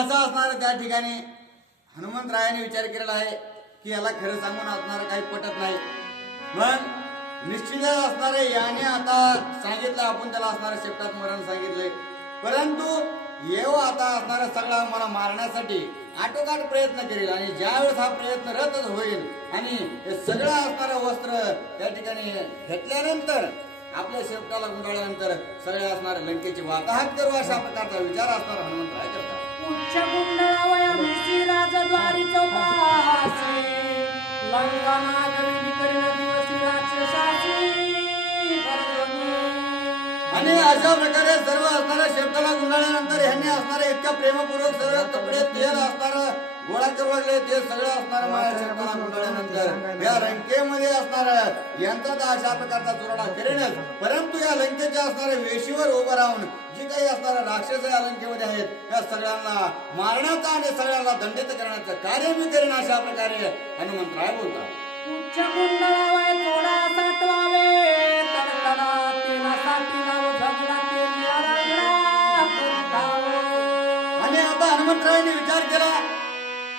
असा असणार त्या ठिकाणी हनुमंतरायाने विचार केलेला आहे की याला खरं सांगून असणार काही पटत नाही. मग निश्चितच असणारे याने आता सांगितलं, आपण त्याला असणारे शेपटात मरण सांगितले, परंतु येव आता असणारा सगळा मला मारण्यासाठी आटोकाट प्रयत्न करेल. आणि ज्यावेळेस हा प्रयत्न रद्द होईल आणि हे सगळं असणारं वस्त्र त्या ठिकाणी घेतल्यानंतर आपल्या शेपटाला गुंडाळल्यानंतर सगळे असणारे लंकेची वाताहत करू अशा प्रकारचा विचार असणारा हनुमंतराय करतात. उच्च कुंडळावया मिसी राजद्वारी चौपासी लंका नागरी करीन दिवसी राक्षसासी गर्जनी. आणि अशा प्रकारे सर्व असणाऱ्या शेपटाला गुंडाळल्यानंतर ह्यांनी असणारे इतक्या प्रेमपूर्वक सर्व कपडे तेल असणार गोळा करू लागले. ते सगळं असणार माझ्या शेपटाला गुंडाळल्यानंतर या लंकेमध्ये असणार यांचा तर अशा प्रकारचा चुराडा करेनच, परंतु या लंकेच्या असणाऱ्या वेशीवर उभं राहून जी काही असणारा राक्षस या लंकेमध्ये आहेत त्या सगळ्यांना मारण्याचा आणि सगळ्यांना दंडित करण्याचं कार्य मी करेन अशा प्रकारे हनुमंतराय बोलतात. उच्च कुंडळावया थोडा साठवावे तडतडा तेलासाठी लाव झगडा तेलिया रगडा करू. आणि आता हनुमंतरायाने विचार केला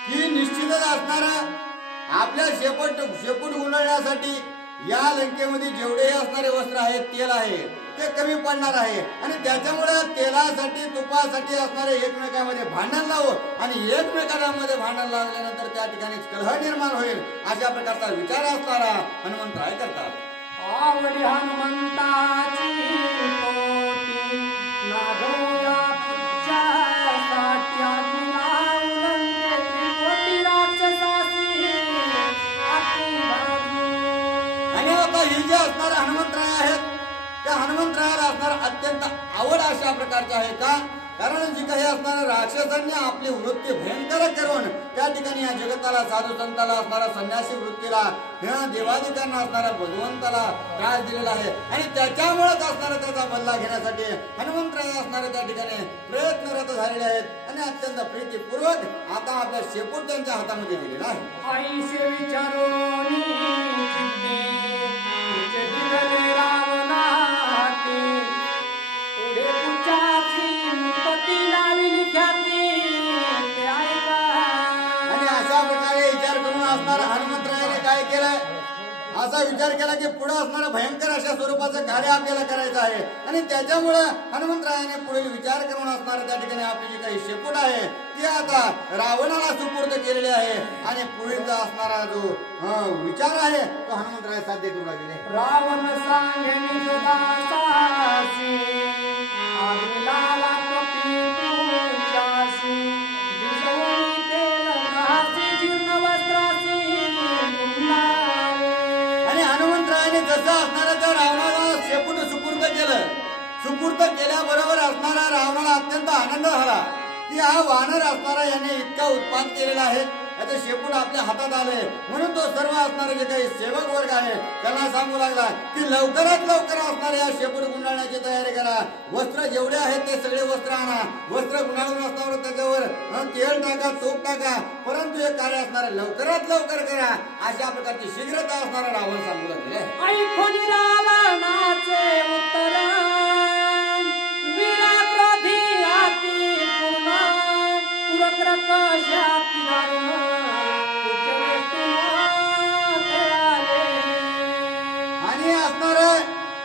की निश्चितच असणार आपल्या शेपूट गुंडाळण्यासाठी या लंकेमध्ये जेवढे असणारे वस्त्र आहेत, तेल आहे, ते कमी पडणार आहे. आणि त्याच्यामुळे तेलासाठी तुपासाठी असणारे एकमेकांमध्ये भांडण लावू आणि एकमेकांमध्ये भांडण लागल्यानंतर त्या ठिकाणी कलह निर्माण होईल अशा प्रकारचा विचार असणारा हनुमंतराय करतात. आवडी हनुमंताची पोटी नागोया पुच्छासाठी आज्ञा उलंघे त्रिकोटी राक्षसासी आती बाजू. आणि आता ही जे असणारे हनुमंतराय आहेत त्या हनुमंतरायाला असणार अत्यंत आवड अशा प्रकारचे आहे. का? कारण जी काही असणाऱ्या राक्षसांनी आपली वृत्ती भयंकर करून त्या ठिकाणी या जगताला साधू संताला असणारा संन्यासी वृत्तीला ह्या देवादिकांना असणाऱ्या भगवंताला त्रास दिलेला आहे. आणि त्याच्यामुळेच असणारा त्याचा बदला घेण्यासाठी हनुमंतराय असणारे त्या ठिकाणी प्रयत्नरत झालेले आहेत. आणि अत्यंत प्रीतीपूर्वक आता आपल्या शेपूट त्यांच्या हातामध्ये दिलेला आहे. आईसे विचारोनी चित्ती तुझे दिले रावणाते पुढे पुचाची मुक्ती लावली ख्याती ते ऐका. आणि अशा प्रकारे विचार करून असणारा हनुमंतरायाने काय केलंय, असा विचार केला की पुढे असणारा भयंकर अशा स्वरूपाचं कार्य आपल्याला करायचं आहे. आणि त्याच्यामुळं हनुमंतरायाने पुढील विचार करून असणारा त्या ठिकाणी आपली जी काही शेपूट आहे ती आता रावणाला सुपूर्द केलेली आहे. आणि पुढीलचा असणारा जो विचार आहे तो हनुमंतराय साध्य करू लागले. रावण सांगे निजदासासी आग्निलाला कपी तुझ्यासी बिजवणी तेल ग्रहासी जीर्ण वस्त्रासी गुंडावे. आणि हनुमंतरायाने जसं असणारा त्या रावणाला शेपूट सुपूर्द केलं, सुपूर्द केल्याबरोबर असणारा रावणाला अत्यंत आनंद झाला की हा वानर असणारा याने इतका उत्पाद केलेला आहे, याचे शेपूट आपल्या हातात आले. म्हणून तो सर्व असणारे जे काही सेवक वर्ग आहे त्यांना सांगू लागला की लवकरात लवकर असणारे या शेपूट गुंडाळण्याची तयारी करा. वस्त्र जेवढे आहेत ते सगळे वस्त्र आणा. वस्त्र गुंडाळून असणावर त्याच्यावर तेल टाका, तूप टाका, परंतु हे कार्य असणारे लवकरात लवकर करा अशा प्रकारची शीघ्रता असणारा रावण सांगू लागले. ऐकून रावणाचे उत्तर वीरा क्रोधी हाती पूर्ण पुरकर कशाती दारुण आणि असणार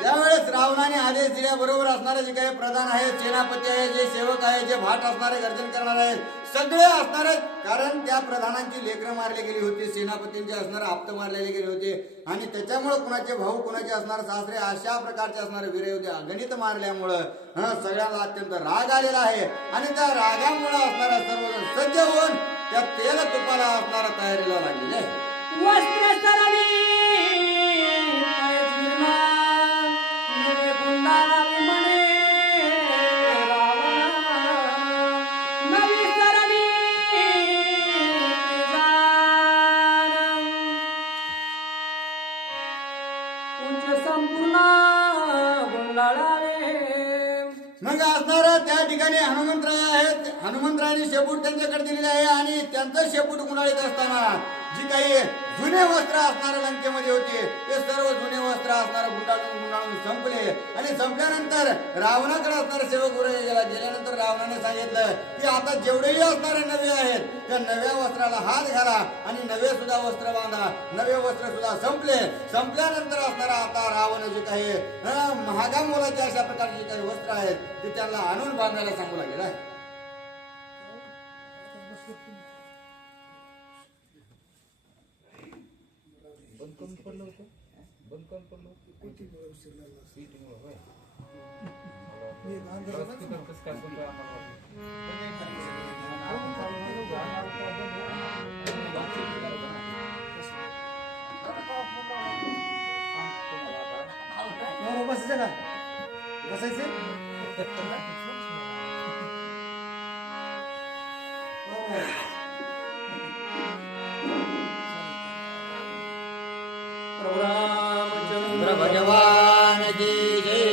त्यावेळेस रावणाने आदेश दिल्याबरोबर असणारे जे काही प्रधान आहेत, सेनापती आहे, जे सेवक आहे, जे भाट असणारे गर्जन करणारे आहेत, सगळे असणारे, कारण त्या प्रधानांची लेकरं मारली गेली होती, सेनापतींचे असणारे आप्त मारले गेले होते. आणि त्याच्यामुळे कुणाचे भाऊ, कुणाचे असणारे सासरे अशा प्रकारचे असणारे वीर योद्धे अगणित मारल्यामुळं सगळ्यांना अत्यंत राग आलेला आहे. आणि त्या रागामुळे असणारा सर्वजण सज्ज होऊन त्या तेल तुपाला असणारा तयारीला लागलेले आहे. वस्त्र सरली जीर्ण निरे गुंडाळावी म्हणे रावण नवी सरली उच्च संपूर्ण गुंडाळावे. मग असणार त्या ठिकाणी हनुमंतराय आहेत, हनुमंतरायाने शेपूट त्यांच्याकडे दिलेले आहे. आणि त्यांचं शेपूट गुंडाळीत असताना जी काही जुने वस्त्र असणारे लंकेमध्ये होते ते सर्व जुने वस्त्र असणारे गुंडाळून गुंडाळून संपले आणि संपल्यानंतर रावणाकडे असणारे सेवक उरे गेल्यानंतर रावणाने सांगितलं की आता जेवढेही असणारे नवे आहेत त्या नव्या वस्त्राला हात घाला आणि नवे सुद्धा वस्त्र बांधा. नवे वस्त्र सुद्धा संपल्यानंतर असणारा आता रावण जे काही महागा मोलाचे अशा प्रकारचे जे काही वस्त्र आहेत ते त्यांना आणून बांधायला सांगू लागेल आहे. बसायचं का बसायचं प्रभु रामचंद्र भगवान की जय.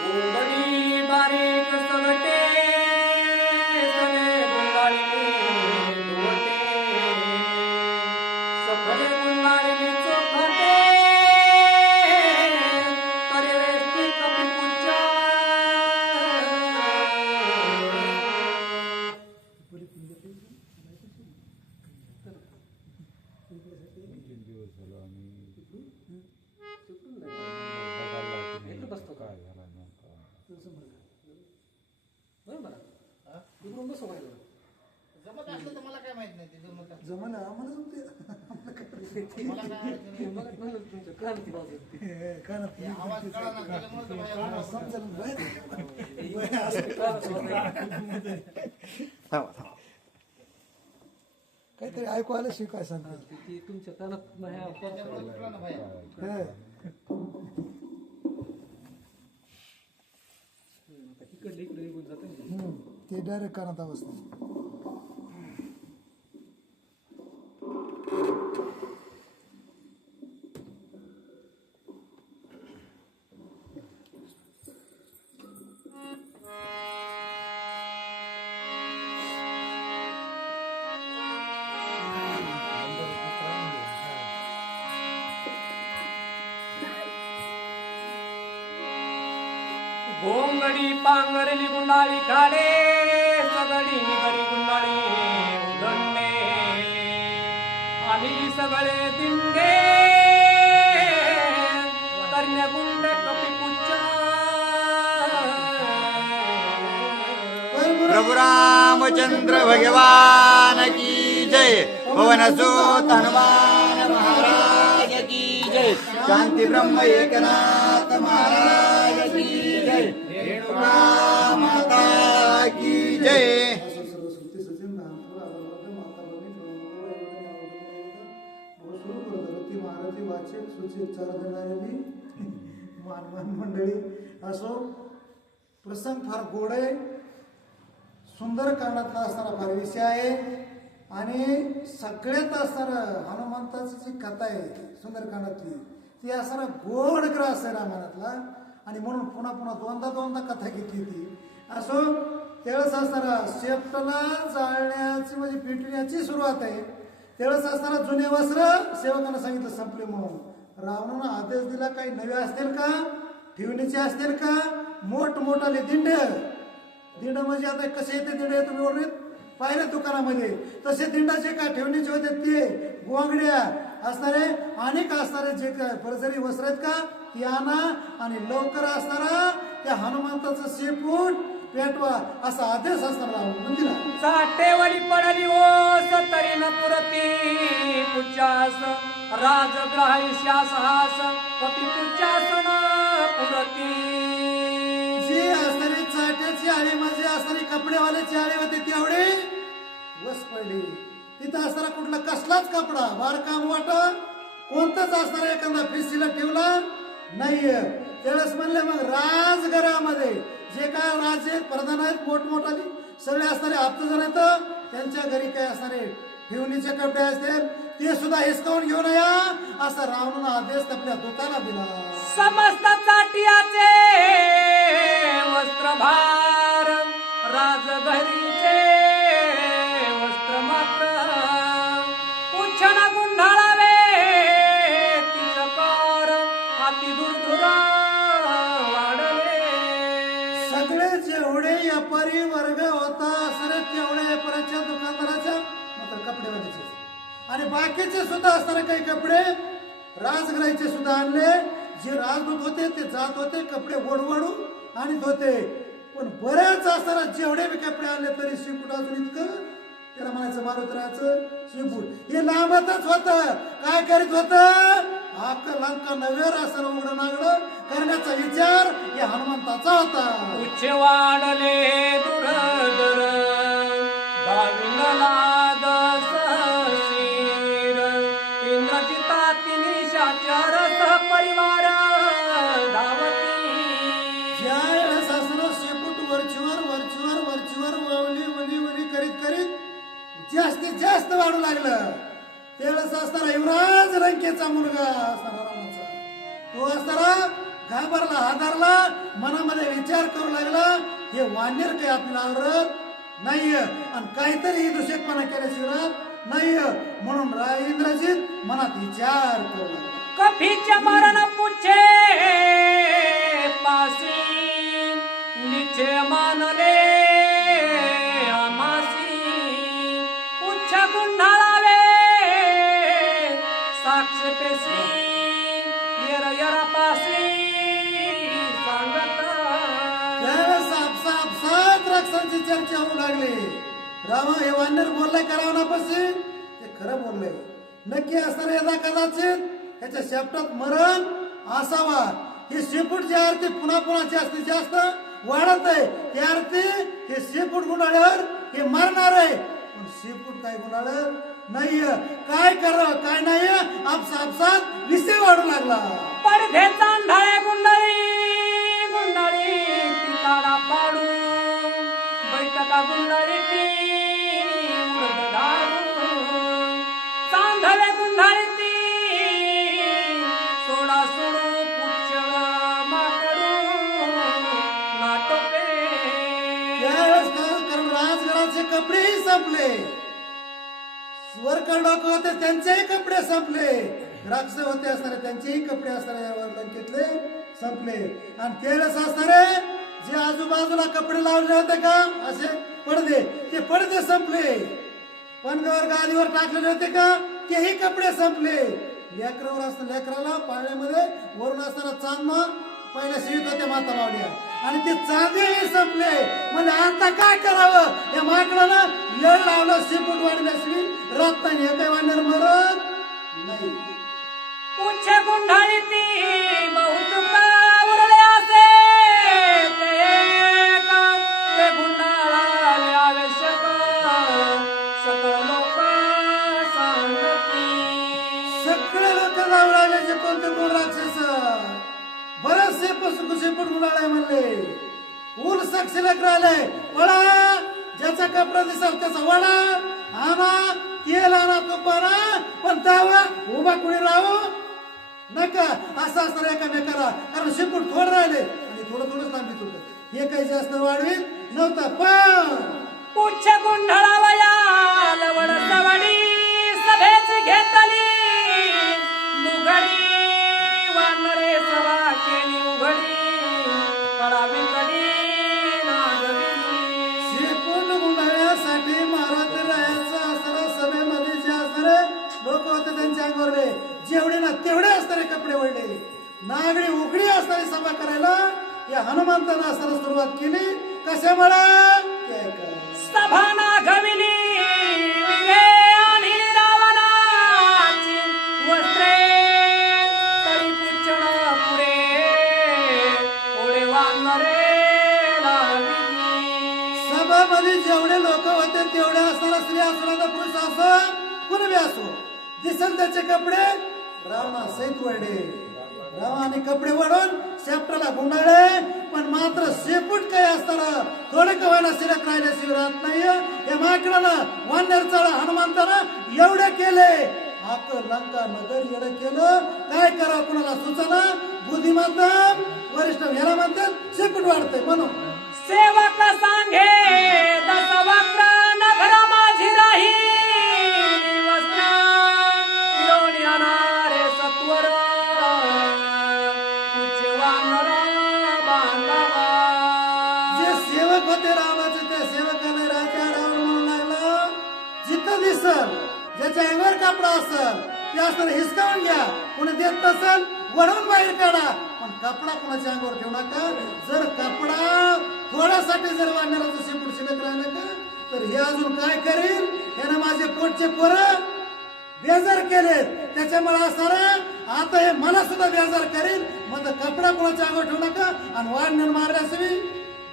गोंधळी बारीक सगटे सने गुंडाळी दुवटे सफले गुंडाळी चोखटे परिवेष्टी कपिपुच्चा बसतो का बरोबर इकडून बसो काय जमत असलं तर मला काय माहित नाही ते जमत असलं. जमाना आम्हाला जमते मला काय अडचण नाही. तुमचं क्रांती बाजू कानात ते आवाज कळा ना त्याच्यामुळे तर माझ्या कानात कानात समजेल काहीतरी ऐकू आलं शिकाय सांगते ती तुमच्या कानात नाही त्याच्यामुळे कळा ना बाहेर. इकडे इकडे निघून जातं ते डायरेक्ट कानात अवस्था गोंगडी पांगरली गुंडाळी काढे सगळी निगडी गुंडाळी उदंडे आम्ही सगळे दिंडे करण्या गुंड कपिपुच्चा प्रभु रामचंद्र भगवान की जय. पवनसुत हनुमान महाराज की जय. शांती ब्रह्म एकनाथ महाराज की जय. रेणुका माता की जय. सरस्वती सचिन माता महाराजी वाचक सूची उच्चार देणारी मानवान मंडळी असो प्रसंग फार गोड आहे सुंदर कानातला असणारा फार विषय आहे आणि सगळ्यात असणारा हनुमंताची जी कथा आहे सुंदरकांडातली ती असणारा गोड ग्रास आहे रामायणातला आणि म्हणून पुन्हा पुन्हा दोनदा कथा घेतली ती असो त्यावेळेस असणारा शेपटाला जाळण्याची म्हणजे पिटण्याची सुरुवात आहे त्यावेळेस असणारा जुने वस्त्र सेवकांना सांगितलं संपले म्हणून रावणानं आदेश दिला काही नवे असतील का ठेवणीचे असतील का मोठमोठाले दिंड म्हणजे आता कसे येते दिंड तुम्ही ओरडीत पाहिलं दुकानामध्ये तसे दिंडाचे काय ठेवणीचे होते ते गोंगड्या असणारे अनेक असणारे जे काय परजरी वस्त्र आहेत का ती आणा आणि लवकर असणारा त्या हनुमंताचं शेपूट पेटवा असा आदेश असणारा मंदिरा साठेवरी पडली ओस तरी न पुरती पुच्चास राजग्राही शासहास कपी पुच्चासन पुरती जी असणारी चाट्याची आळी म्हणजे असणारी कपडेवाल्याची आळी होती तेवढे वस पडली तिथं असणारा कुठला कसलाच कपडा बारकाम वाट कोणताच असणारा एखादा फिसीला ठेवला नाहीये त्यावेळेस म्हणले मग राजघरामध्ये जे काय राजे प्रधान आहेत मोठमोठाली सगळे असणारे आप्तजन आहेत त्यांच्या घरी काय असणारे ठेवणीचे कपडे असतील ते सुद्धा हिसकावून घेऊन या असा रावणानं आदेश आपल्या दूताला दिला समस्त चाटियाचे वस्त्रभार राजघरीचे वस्त्र मात्र जेवढे व्यापारी वर्ग होता असणारे तेवढे व्यापाऱ्याच्या दुकानदाराच्या मात्र कपडे बांधायचे आणि बाकीचे सुद्धा असणारे काही कपडे राजघराचे सुद्धा आणले. जे राजदूत होते ते जात होते कपडे ओढवडू आणि धोते. पण बऱ्याच असताना जेवढे बी कपडे आणले तरी शिपूट अजून इतकं त्याला म्हणायचं मारुतराचं शिपूट हे लांबतच होत. काय करीत होत लंका नगर असं उघडं नागडं करण्याचा विचार या हनुमंताचा होता. उच्च वाढले दुरदर दाविंदलाद सहसीर इंद्रजिता निशाचर परिवार धावती. ज्या वेळेस असं शेपूट वरचीवर वली करीत जास्तीत जास्त वाढू लागलं. त्यावेळेस असताना युवराज रंकेचा मुलगा असताना रामाचा तो असताना घाबरला हादरला मनामध्ये विचार करू लागला हे वानेर काही आपल्याला आवडत नाहीये आणि काहीतरी ही दुषटपणा केल्याशिवाय नाहीये म्हणून इंद्रजित मनात विचार करू लागला. कफीचे मरण पुछे पासी निचे मानले आमासी उच्च गुंडाळावे साक्ष पेशी यर पासी सांगता. त्यावेळेस आपसात राक्षसांची चर्चा होऊ लागली. रामा हे वानर बोललाय का रावणापाशी ते खरं बोललंय. नक्की असणार यदा कदाचित ह्याच्या शेपटात मरण असावा. हे शेपूट जी आरती पुन्हा जास्तीत जास्त वाढत आहे ती आरती हे शेपूट गुंडाळ्यावर हे मारणार आहे. पण शेपूट काय गुंडाळर नाहीये. काय करावं काय नाही आपसात विषय वाढू लागला. पडधेचा अंधाळे गुंडाळी ती काढा पाडू बैठका गुंडाळी ती उडद धाडू चांधवे गुंडाळी ती सोडा सोडू पुच्छ माकडू नाटोपे. त्यावेळेस कारण राजघराचे कपडेही संपले. वरकड लोक होते त्यांचेही कपडे संपले. राक्षस होते असणारे त्यांचेही कपडे असणारे लंकेतले संपले. आणि त्यावेळेस असणारे जे आजूबाजूला कपडे लावले होते का असे पडदे ते पडदे संपले. पणगावर गादीवर टाकलेले होते का तेही कपडे संपले. लेकरावर असतं लेकराला पाळण्यामध्ये वरून असताना चांदणं पहिल्या शिवित होते माता मावल्या आणि ते चांदेही संपले. म्हणजे आता काय करावं या माकडानं येळ लावलं शेपूट वाढण्याशी रात नाही. हे काही वाढणार मरत नाही. पुच्छ गुंडाळी ती बहुत उरले असे ते गुंडाळावे आवश्यक सकळ लोक सांगती. सगळे लोक जाऊ राहिले जे कोणते कोण राक्षस बरेचसे शेपूट गुंडाळे म्हणले. ऊल शिलक राहिले वडा ज्याचा कपडा दिसाल त्याचा वडा आणा तेल आणा तूप आणा पण त्यावा उभा कुणी राहू नका असं असणार एकामेकाला. कारण शेपूट थोडं राहिले आणि थोडंच लांबीत होतं. हे काही जास्त वाढवीत नव्हतं. पण पुच्छ गुंडाळावया लवड सवडी सभेची घेतली लुगडी वानरे सभा केली उघडी कळावी कडी नागविली. शेपूट गुंडाळ्यासाठी महाराज राहायचं असणाऱ्या सभेमध्ये जे असणारे लोक होते त्यांच्या अंगावरले जेवढे ना तेवढे असणारे कपडे वळले. नागडी उघडी असणारी सभा करायला या हनुमंतानं असताना सुरुवात केली. कशामुळे सभा नागविली विरे आणि रावणाची वस्त्रे तरी पुच्छण पुरे ओळे वानरे लाविली. सभामध्ये जेवढे लोक होते तेवढे असणारा स्त्री असो ना पुरुष असो कुणी असो दिसल त्याचे कपडे रावणा सहित वळले. रावणाने कपडे वळून शेपटाला गुंडाळले. पण मात्र शेपूट काय असताना थोडे कवायला शिरक राहिल्याशिवाय राहत नाही. या माकडानं वानर चढ हनुमंतानं एवढे केले. आक लंका नगर एवढं केलं. काय करावं कुणाला सुचना. बुद्धिमत्ता वरिष्ठ याला म्हणतात शेपूट वाढते म्हणून. सेवक सांगे दसवक्र नगर माझी राही वस्त्र फिरवून येणारे सत्वर उच्च वानर बांधावा. जे रावणाचे त्या सेवकाने राजा रावण म्हणून लागला, जिथं दिसल ज्याच्या अंगावर कपडा असल ते असताना हिसकावून घ्या, कोणी देत नसल वळवून बाहेर काढा, पण कपडा कोणाच्या अंगावर ठेवू नका. जर कपडा थोड्यासाठी जर वाढणारा शेपूट शिल्लक राहिलं का, तर हे अजून काय करेल, यानं माझे पोटचे पोरं बेजार केले, त्याच्यामुळे असणार आता हे मला सुद्धा बेजार करेल. मग कपडा कोणाच्या अंगावर ठेवू नका आणि वाढणार मारल्याशिवाय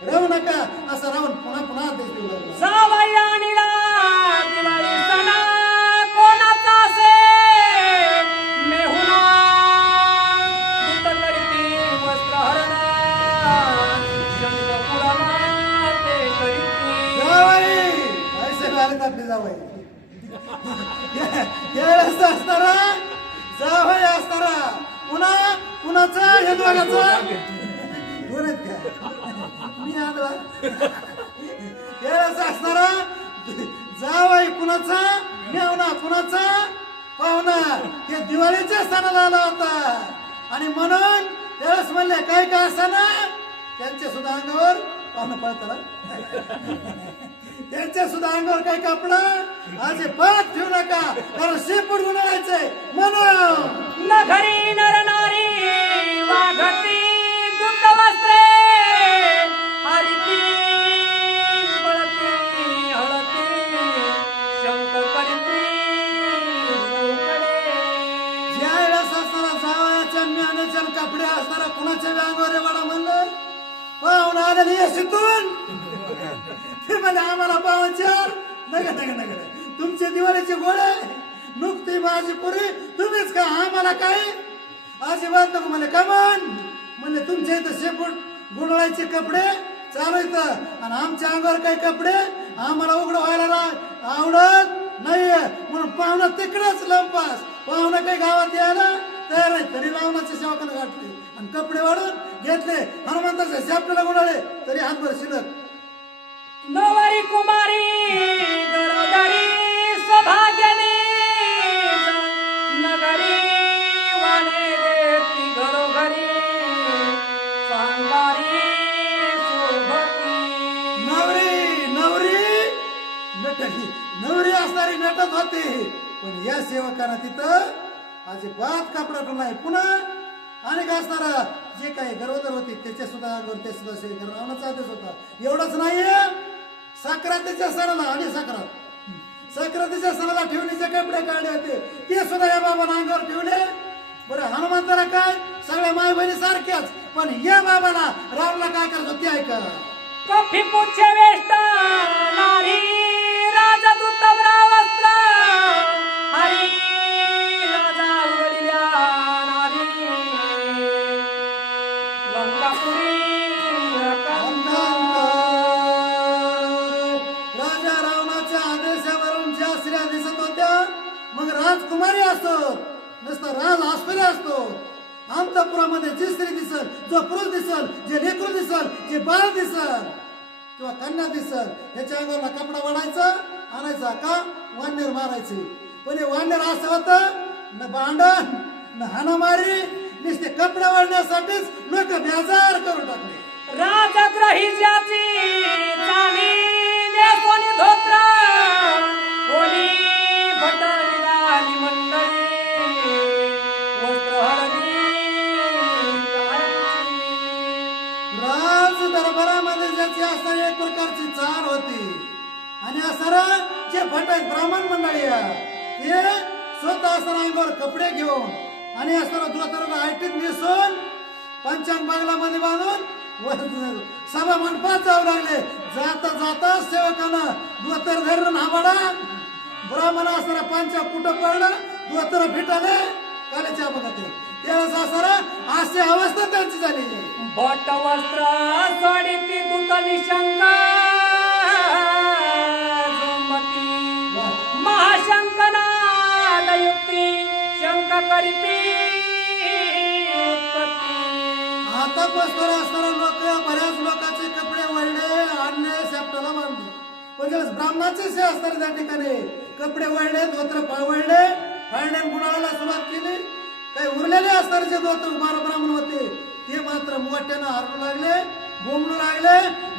राहू नका, असं राहून पुन्हा पुन्हा आदेश देऊ लागला. जावई आणिला दिवाळी सणा कोणाचा असे मेहुणा दूत करीती वस्त्रहरणा शंखपुराला ते करीती. जावई पैसे घालत आपली जावई असं असताना जावई असताना पुन्हा कुणाचा हे दोघाचा बोलत काय मी आणला हे असं असणारा जावई कुणाचा मेवना कुणाचा पाहुणा हे दिवाळीच्या सणाला आला होता. आणि म्हणून त्यावेळेस म्हणले काय काय असताना त्यांच्या सुद्धा अंगावर पाहुणं पळताना त्यांच्या सुद्धा अंगावर काही कपडा आज पाक ठेवू नका, कारण शेपूट गुंडाळायचंय म्हणून. न घरी नर नारी वाघती गुप्त वस्त्रे हरिती पळती हळती शंख करीती चौकडे. ज्या वेळेस असणारा जावयाच्या म्यानेच्या कपडे असणारा कुणाच्या अंगावर वाडा म्हणलं, पाहुणा आलेली येशीतून ते म्हणे आम्हाला पाहुणचार नका नका नका, तुमचे दिवाळीचे गोळे नुकती माझी पुरी तुम्हीच का, आम्हाला काय अजिबात नको. म्हणे का म्हणले तुमच्या इथं शेपूट गुंडळायचे कपडे चालू इथं आणि आमच्या अंगावर काही कपडे आम्हाला उघड व्हायला आवडत नाहीये, म्हणून पाहुणा तिकडेच लंपास. पाहुणा काही गावात यायला तयार नाही, तरी रावणाच्या सेवकानं गाठले आणि कपडे वाढून घेतले, हनुमंताचे शेपटीला गुंडाळे तरी हातभर शिल्लक. नवरी कुमारी गरोदरी सौभाग्यनी नगरी वाणे देती घरोघरी सांगारी शोभती. नवरी नवरी नटली, नवरी असणारी नटत होती, पण या सेवकानं तिथं अजिबात कपडा नाही. पुन्हा अनेक असणारा जे काही गरोदर होते त्याच्या सुद्धा अंगावर ते सुद्धा शेखर रावणाचा आदेश होता. एवढंच नाहीये, संक्रांतीच्या सणाला आणि संक्रांतीच्या सणाला ठेवणीचे कपडे काढले होते ते सुद्धा या बाबाला अंगावर ठेवले. बरं हनुमंताला काय सगळ्या माय बहिणी सारख्याच, पण या बाबाला रावला काय करत होती ऐका. कफी पुच्छे वेष्ट नारी राजदूत वस्त्र हरी राजा उघडल्या नारी लंकापुरी राजा रावणाच्या आदेशावरून ज्या स्त्रिया दिसत होत्या, मग राजकुमारी असतो नुसता राज आसुरी असतो, अंतपुरामध्ये जी स्त्री दिसल, जो पुरुष दिसल, जे लेकरू दिसल, जे बाळ दिसल किंवा कन्या दिसल, ह्याच्या अंगाला कपडा वाढायचा आणायचा का वाढणीवर मारायचे. पण हे वाढणीवर असं होतं न भांडण न हाणामारी, नुसते कपडा वाढण्यासाठीच लोक बेजार करून टाकले. राजग्रही ज्याची चाली कोणी धोत्र कोणी भट निराली मंडळी वस्त्र हळदी काळजी. राज दरबारामध्ये ज्याची असणारी एक प्रकारची चाल होती आणि असणारा जे भट आहेत ब्राह्मण मंडळी ते स्वतः असणारा अंगावर कपडे घेऊन आणि असणारा धोतर आयटीत नेसून पंचांग बागलामध्ये बांधून सभा मंडपात जाऊ लागले. जाता जाता सेवकानं धोतर धरून हाबाडा ब्राह्मण असणारा पंचा कुठं पडलं, धोतर फिटाले काल्याच्या बघते त्यावेळेस असणारा अशी अवस्था त्यांची झाली. भट वस्त्र सोडिती दूत निशंक झुंबती महाशंकनाद युक्ती शंक करीती उत्पत्ती. आता पस्तर असणारा लोक बऱ्याच लोकांचे कपडे वळले आणले शेपटाला बांधले, पण ज्यावेळेस ब्राह्मणाचे से असणारे त्या ठिकाणी कपडे वळले, धोत्र वळले, फाळण्यान गुणाला सुरुवात केली. काही उरलेले असणारे जे धोत्र 12 ब्राह्मण होते ते मात्र मोठ्यानं हरू लागले. बोंबलू लागले.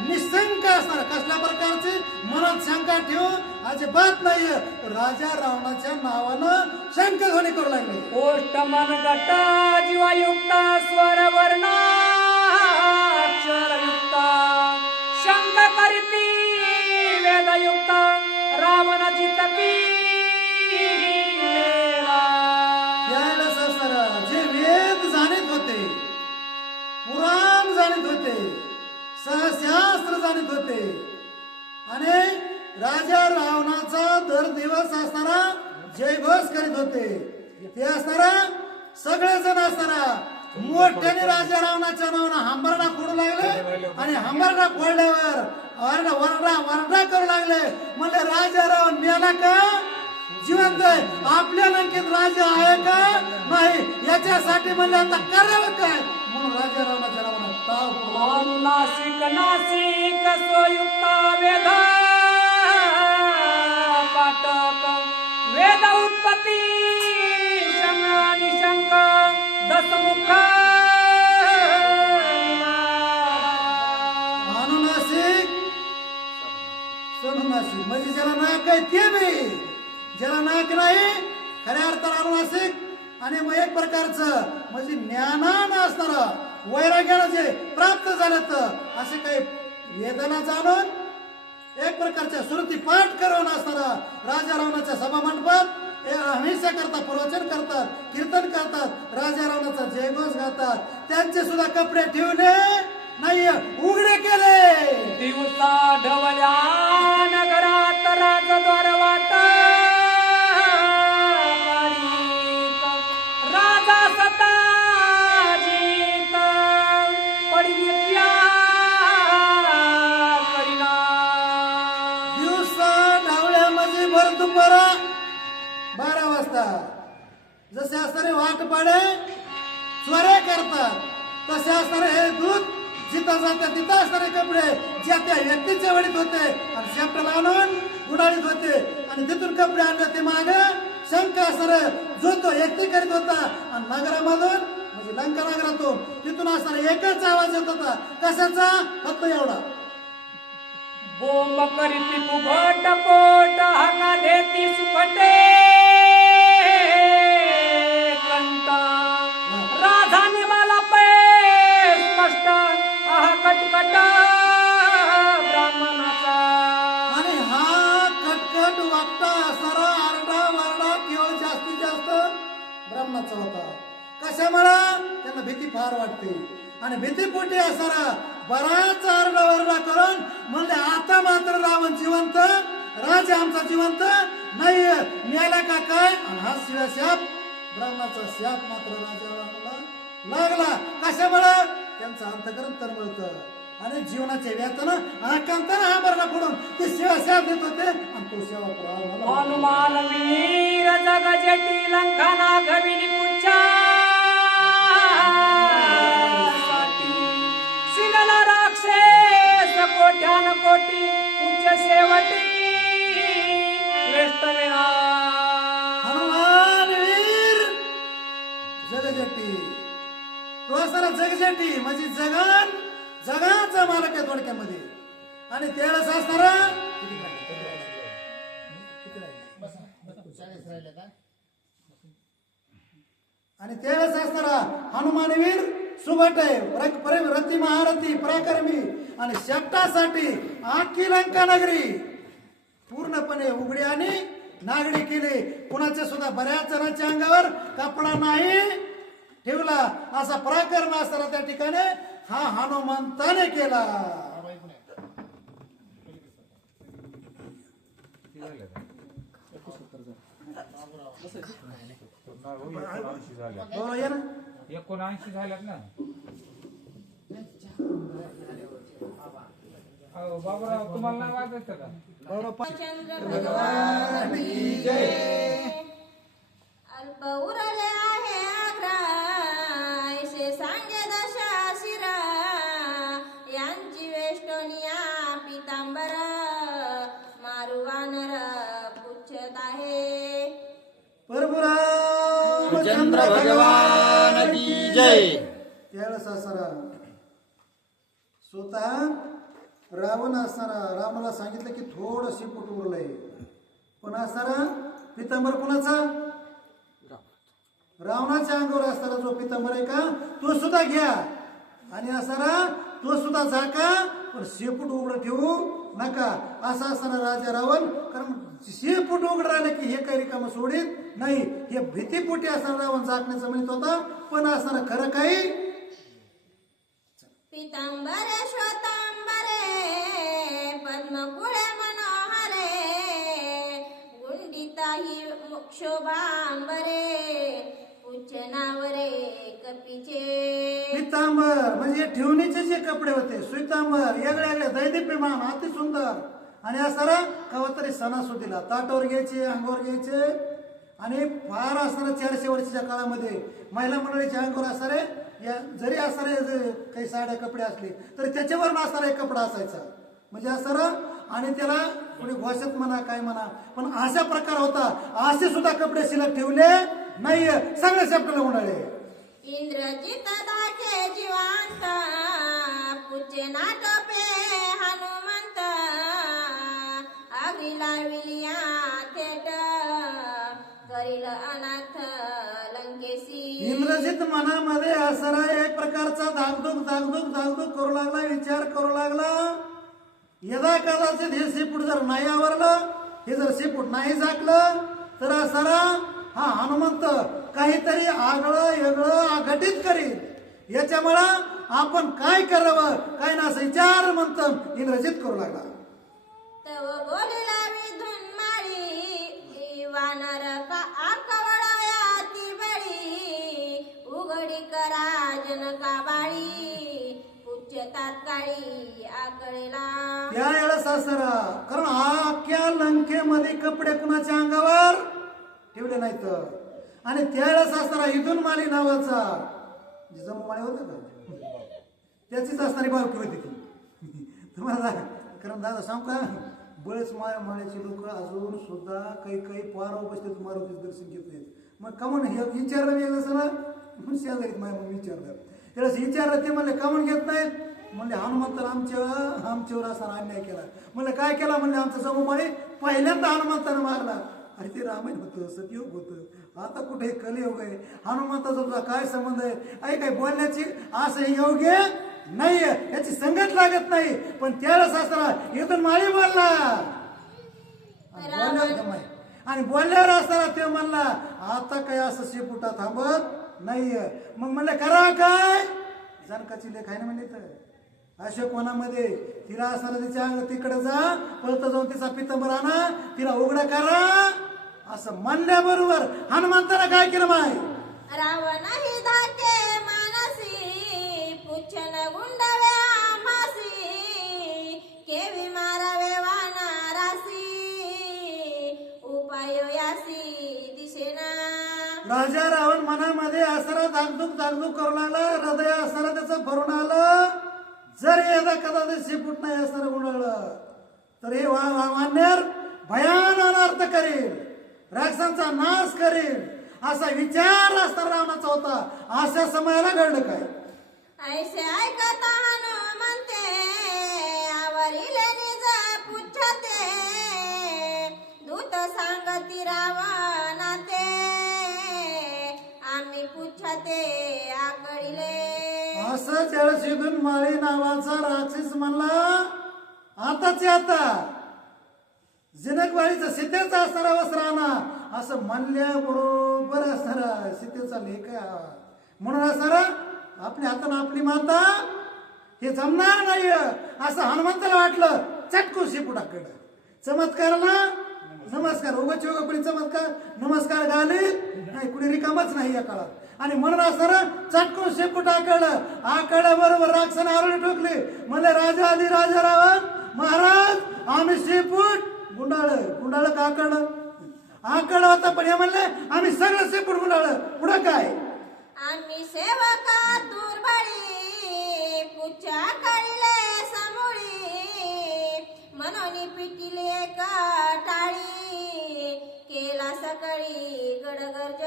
निशंक असणार, कसल्या प्रकारचे मनात शंका ठेवून अजिबात नाहीये. राजा रावणाच्या नावानं शंखध्वनी करू लागले. कोष्ट मनगट जीवयुक्त स्वरवर्णा अक्षरयुक्त शंख करीती वेदयुक्त रावण जितकी त्यावेळेस असणार जे वेद जाणीत होते, पुराण जाणीत होते, सहशास्त्र जाणीत होते आणि राजा रावणाचा दर दिवस असणारा जयघोष करीत होते. ते असणारा सगळेजण असणारा मोठ्याने राजा रावणाच्या नावानं हंबरडा फोडू लागले आणि हंबरडा फोडल्यावर वरडा करू लागले. म्हणले राजा रावण मेला का जिवंत आहे? आपल्या लंकेत राजा आहे का नाही याच्यासाठी म्हणले आता करावं काय म्हणून राजा रावणाच्या नावानं टाव फोडला. अनुनासिक नासिक स्वयुक्त वेद पाटक वेद उत्पत्ती निशंक दसमुख अनुनासिक सनुनासिक म्हणजे ज्याला नाक आहे ते बी, ज्याला नाक नाही खऱ्या अर्थानं अनुनासिक. आणि मग एक प्रकारचं म्हणजे ज्ञानानं असणारा वैराग्यानं जे प्राप्त झालं तर असे काही वेदना जाणून एक प्रकारच्या श्रुती पाठ करून असणारा राजा रावणाच्या सभा मंडपात अहिंसा करतात, प्रवचन करतात, कीर्तन करतात, राजा रावणाचा जयघोष गातात. त्यांचे सुद्धा कपडे ठेवले नाही, उघडे केले. दिवसा ढवल्या नगरात राजद्वार वाट राजा सताजीत पडित्या करिना. दिवसा ढवळ्या म्हणजे भर दुपारा 12 वाजता जसे असणारे वाट पाडे चोऱ्या करतात तसे असणारे हे दूध जिथं जातात तिथं असणारे कपडे ज्या त्या व्यक्तीच्या वडीत होते आणि शेपटाला आणून उडाळीत होते आणि तिथून कपडे आणले ते माग शंख असणारे जो तो व्यक्ती करीत होता. आणि नगरामधून म्हणजे लंका नगरातून तिथून असणारा एकच आवाज येत होता. कशाचा? फक्त एवढा. बोंब करीती फुगट पोट हाका देती सुकटे कंटा राधाने मला पे स्पष्ट आहा कटकट ब्राह्मणाचा. आणि हा कटकट वागता असणारा आरडा वरडा केवळ जास्तीत जास्त ब्राह्मणाचा होता. कशामुळे? त्यांना भीती फार वाटते आणि भीतीपोटी असणारा बराच आरडाओरडा करून म्हणले आता मात्र रावण जिवंत, राजा आमचा जिवंत नाही मेला का काय. आणि हा शिव्या शाप ब्राह्मणाचा शाप मात्र राजाला लागला. कशामुळे? त्यांचं अंतकरण तरमळतं आणि जीवनाच्या व्यातानं अनाकांतानं हा मरणा फोडून ते शिव्या शाप देत होते आणि तो सेवा पुरावा. हनुमान वीर जग जटी लंकाना घविली पुच्छा सिनला राक्षस कोट्यान कोटी उच्च शेवटी वेष्टविना. हनुमान वीर जगजटी तो असणारा जगजटी म्हणजे जगाचा मालक आहे थोडक्यामध्ये. आणि त्यावेळेस असणारा 40 राहिले का? आणि त्यावेळेस असणारा हनुमानवीर सुभट आहे, रती महारथी पराक्रमी आणि शेपटासाठी आखी लंका नगरी पूर्णपणे उघडी आणि नागडी केली. कुणाच्या सुद्धा बऱ्याच जणांच्या अंगावर कपडा नाही ठेवला. असा पराक्रम असताना त्या ठिकाणी हा हनुमंताने केला. बरोबर आहे ना? 79 झाल्यात ना. बाबूराव तुम्हाला नाही वाजायचं का? चंद्र भगवान की जय. अल्प उरले आहे आग्रा ऐसे सांगे दशा शिरा यांची वेष्टनिया पितांबर मारू वानर पुच्छत आहे. चंद्र भगवान की जय. त्यावेळेस असणारा स्वतः रावण असताना रामाला सांगितलं की थोडं शेपूट उरलंय, पण असणारा पितांबर कुणाचा? रावणाच्या अंगावर असणारा जो पितांबर आहे का तो सुद्धा घ्या आणि असणारा तो सुद्धा झाका, पण शेपूट उघडं ठेवू नका असा असताना राजा रावण. कारण शेपूट उघडं राहिलं की हे काही रिकामं सोडित नाही, हे भीतीपोटी असणारा रावण झाकण्याचं म्हणत होता, पण असणारा खरं काही. पितांबरे श्वेतांबरे पद्मकुळे मनोहरे गुंडिताही शोभांबरे उच्चनावरे कपीचे. पितांबर म्हणजे ठेवणीचे जे कपडे होते, श्वेतांबर वेगळे वेगळे दैदिप्यमान अति सुंदर. आणि असणारा कवा तरी सणासुदीला ताटावर घ्यायचे, अंगावर घ्यायचे. आणि फार असणारा 400 वर्षाच्या काळामध्ये महिला मंडळीच्या अंगावर असणारे जरी असणारे काही साड्या कपडे असले तरी त्याच्यावर असणारा एक कपडा असायचा म्हणजे असणारा. आणि त्याला कोणी घोषत म्हणा काय म्हणा, पण अशा प्रकार होता. असे सुद्धा कपडे शिल्लक ठेवले नाही, सगळे सेपटला उन्हाळे. इंद्रजित दाखे जीवांत पूज्य नाटपे हनुमंत आगरी लाविलिया थेट करील अनाथ लंकेशी. इंद्रजित मनामध्ये असणारा एक प्रकारचा धाकधूक करू लागला, विचार करू लागला. यदा कदाचित हे शेपूट जर नाही आवरलं, हे जर शेपूट नाही झाकलं तर असणारा हा हनुमंत काहीतरी आगळं वेगळं अघटित करील. याच्यामुळं आपण काय करावं काय ना असं विचार म्हणतं इंद्रजित करू लागला. तव बोलिला विधून माळी वानर का आकवळाया ती बळी उघडी करा जनका बाळी उच्च तात्काळी आकळेला. त्यावेळेस असणारा कारण अख्ख्या लंकेमध्ये कपडे कुणाच्या अंगावर ठेवले नाहीत. आणि त्यावेळेस असणारा इथून माली नावाचा जिजामाळी होता का त्याचीच असणारी बावकी होती ती. तुम्हाला कारण दादा सांगू का, बरेच माळ्याची लोक अजून सुद्धा काही काही पार उपस्थित मारुतीचं दर्शन घेत नाहीत. मग का म्हणून हे विचारलं मी असं ना म्हणून शेजारीत माय म्हणून विचारलं. त्यावेळेस विचारलं ते म्हणले का म्हणून घेत नाहीत. म्हणले हनुमंतानं आमच्यावर असा अन्याय केला. म्हणलं काय केला? म्हणले आमचं जमूमाळी पहिल्यांदा हनुमंतानं मारला. अरे ते रामायण होतं, सतयुग होतं, आता कुठे कलियुग आहे. हनुमंताचा तुझा काय संबंध आहे? आई काय बोलण्याची असं योग्य नाहीये, याची संगत लागत नाही. पण त्यावेळेस असताना इथून माळी बोलला आणि बोलल्यावर असताना ते म्हणला आता काय असं शेपुटा थांबत नाहीये. मग म्हणलं करा काय? जानकाची लेख आहे ना म्हणले तर अशोकवनामध्ये तिला असताना तिच्या अंग तिकडे जा, पळत जाऊन तिचा पितंबर आणा, तिला उघडा करा असं म्हणल्याबरोबर हनुमंतानं काय केलं माय? रावण ही धाके मानसी पुच्छन गुंडावे आम्हासी केवी मारावे वानारासी उपाय यासी दिसेना. राजा रावण मनामध्ये असणारा धाकधूक करू लागला. हृदय असणारा त्याचं भरून आलं. जर एकदा कदाचित शेपूट नाही असणारं गुंडाळलं तर हे वानर भयान अनर्थ करेल, राक्षसांचा नाश करेल असा विचार असता रावणाचा होता. अशा समयाला घडलं काय? ऐसे ऐकता हनुमंते आवरिले निज पुच्छते दूत सांगती रावणाते आम्ही पुच्छते आकळीले. असं त्यावेळेस इथून माळी नावाचा राक्षस म्हणला आताच आता जनकबाईचा सीतेचा असणारा वस्त्राना असं म्हणल्याबरोबर असणारा सीतेचा लेख म्हणून असणारा आपल्या हातानं आपली माता हे जमणार नाही असं हनुमंताला वाटलं. चटकून शेपुटाकडं चमत्काराला नमस्कार उगाच कोणी चमत्कार नमस्कार घालीत नाही, कुणी रिकामच नाही या काळात. आणि म्हणून असणारा चटकून शेपूट आकडं बरोबर राक्षसाने आरोळी ठोकली. म्हणले राजा आधी राजा रावण महाराज आम्ही शेपूट गुंडाळ का आकड होता, पण हे म्हणले आम्ही सगळं शेपूट गुंडाळ. पुढं काय? आम्ही सेवका दुर्बळी पुच्छा काढले समोळी मनोनी पिटिले काटाळी केला सकाळी गडगर्ज.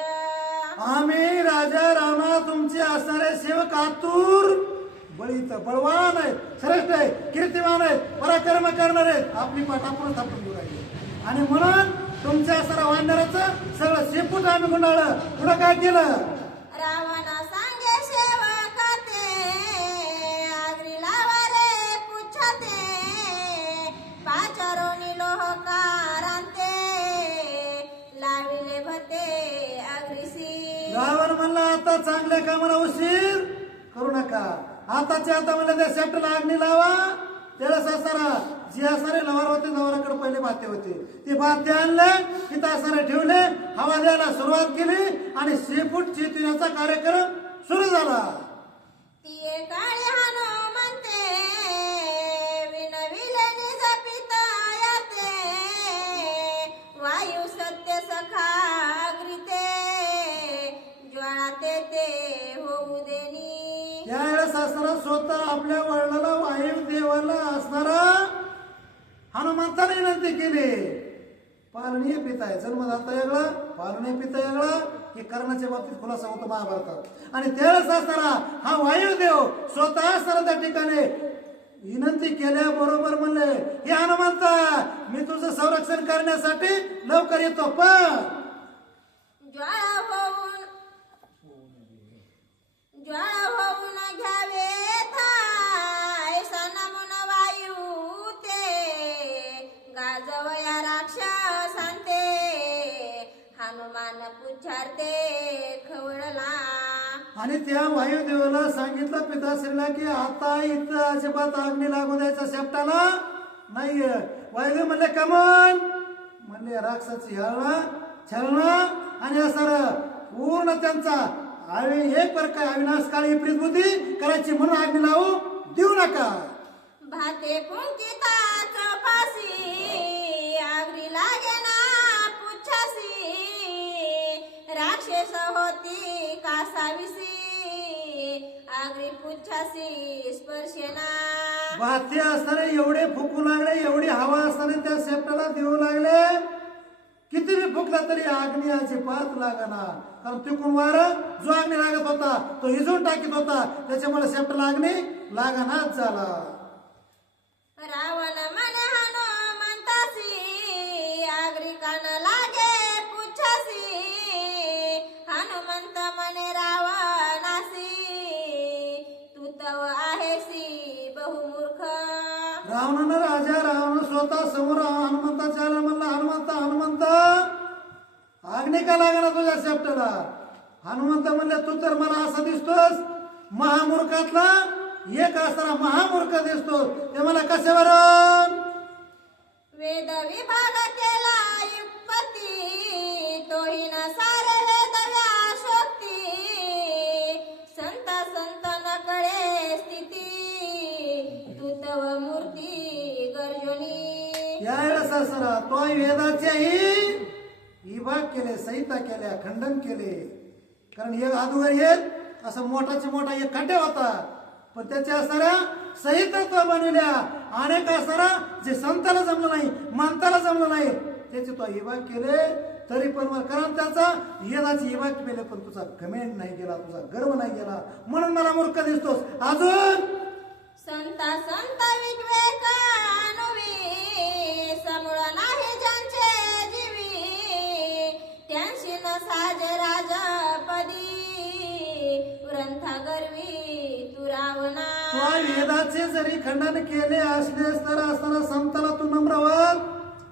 आम्ही राजा रावणा तुमचे असणारे सेवक आतूर बळी तर बळवान आहेत, श्रेष्ठ आहे, कीर्तिमान आहेत, पराक्रम करणार आहेत, आपली पाठ आपण थापून घेऊ राहिली. आणि म्हणून तुमच्या सर्व वानराचं सगळं शेपूट आम्ही गुंडाळलं. पुढं काय केलं? रावणा सांगे सेवका ते आगरी लावा रे पुच्छते पाचारोनी लोहकारांते लाविले भते अग्रिसी. रावण म्हणला आता चांगल्या कामाला उशीर करू नका. आताच्या आता म्हणलं त्या सेप्टला अग्नी लावा. त्यावेळेस असणारा जे असणारे लवार होते लवाराकडे पहिले बाते होते ते बाते आणले तिथं असणारे ठेवले, हवा द्यायला सुरुवात केली आणि शेपूट चेतविण्याचा कार्यक्रम सुरू झाला. ती काळी हनुमंते विनविले निज पिता याते वायू सत्य सखा अग्रिते ज्वाळा ते होऊ देनी. त्यावेळेस असणारा स्वतः आपल्या वडिलाला वायू देवाला असणारा हनुमंताने विनंती केली. पालनीय पिता आहे, जन्मदाता वेगळा, पालनीय पिता वेगळा. हे कर्णाच्या बाबतीत खुलासा होतो महाभारतात. आणि त्यावेळेस असणारा हा वायुदेव स्वतः असणारा त्या ठिकाणी विनंती केल्याबरोबर म्हणले, हे हनुमंता मी तुझं संरक्षण करण्यासाठी लवकर येतो, पण ज्वाळा होऊन घ्यावे थाय सनमुन वायू ते गाजवया राक्षसांते हनुमान पुच्छारते खवळला. आणि त्या वायुदेवाला सांगितलं पिताश्रीला की आता इथं अजिबात अग्नी लागू द्यायचा शेपटाला नाहीये. वायुदेव म्हणले कमन म्हणले राक्षसाची छळणा आणि असं पूर्ण त्यांचा एक प्रकार अविनाशकाळी विपरीत बुद्धी करायची म्हणून अग्नी लावू देऊ नका. भाते पुंकिता चौपासी आगरी लागे ना पुच्छासी राक्षस होती कासाविसी आगरी पुच्छासी स्पर्शेना. भाते असताना एवढे फुकू लागले, एवढी हवा असताना त्या शेपटाला देऊ लागले. किती बी फुकला तरी अग्नी अजिबात लागना. कारण तिकून वार जो अग्नी लागत होता तो हिजून टाकीत होता, त्याच्यामुळे शेपटाला अग्नी लागनाच झाला. रावण म्हणे हनुमंतासी आगरी कान लागे पुच्छासी हनुमंत म्हणे रावणासी तू तव आहेसी बहुमूर्ख. रावणानं राजा रावण स्वतः समोर हनुमंताच्या आला. म्हणला हनुमंत अग्नी का लागला तुझ्या शेपटाला? हनुमंत म्हणले तू तर मला असा दिसतोस महामूर्खातला एक असताना महामूर्ख दिसतो, ते मला कशावर? वेद विभाग केला युक्पती तोही न सारे वेद व्याशोक्ती संत न कळे स्थिती तू तव मूर्ती गर्जनी. यावेळेस असरा तो वेदाच्याही विभाग केले, संहिता केल्या, खंडन केले. कारण एक अगोदर येत असं मोठाचे मोठा एक खड्डे होता, पण त्याच्या असणाऱ्या संहिता तो बनवल्या. अनेक असणारा जे संताला जमलं नाही, मानताला जमलं नाही, त्याचे तो विभाग केले. तरी पण कारण त्याचा वेदाचे विभाग केले, पण तुझा घमेंड नाही गेला, तुझा गर्व नाही गेला, म्हणून मला मूर्ख दिसतोस. अजून संत विवेकानुवी समूळ नाही ज्यांचे जीवी त्यांशी न साज राजपदी ग्रंथा गर्वी तू रावणा. वेदाचे जरी खंडन केले असलेस तर असताना संताला तू नम्र व्हाल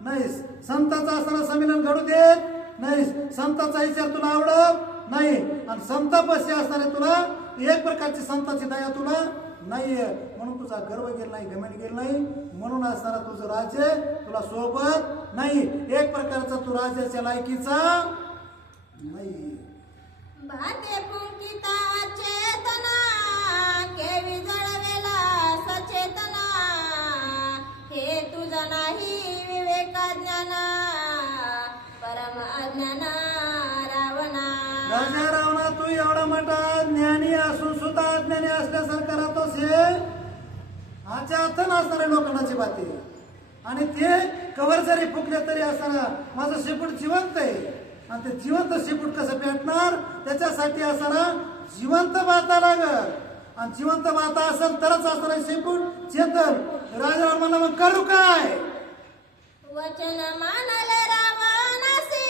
नाहीस, संताचा असताना संमेलन घडू देत नाहीस, संताचा विचार तुला आवडत नाही, आणि संतापाशी असणारे तुला एक प्रकारची संताची दया तुला नाहीये, म्हणून तुझा गर्व गेला नाही, घमंड गेला नाही, म्हणून असणारा तुझं राज्य तुला सोबत नाही. एक प्रकारचा तू राज्याच्या लायकीचा नाही. भाते पुंकिता चेतना केवी जळवेला सचेतना हे तुझा नाही विवेका ज्ञान परम अज्ञान रावणा. राजा रावणा तू एवढा मोठा ज्ञानी असून सुद्धा अज्ञानी असल्यासारखं राहतोस. हे आजच्या अर्थ नसणाऱ्या लोकांची बाते, आणि ते कवर जरी फुकले तरी असताना माझं शेपूट जिवंत आहे, आणि ते जिवंत शेपूट कसं पेटणार त्याच्यासाठी असताना जिवंत बाता लागल. आणि जिवंत माता असेल तरच असणार शेपूट चेतन. राजाराम म्हणला मग करू काय? वचन मानले रावणासी,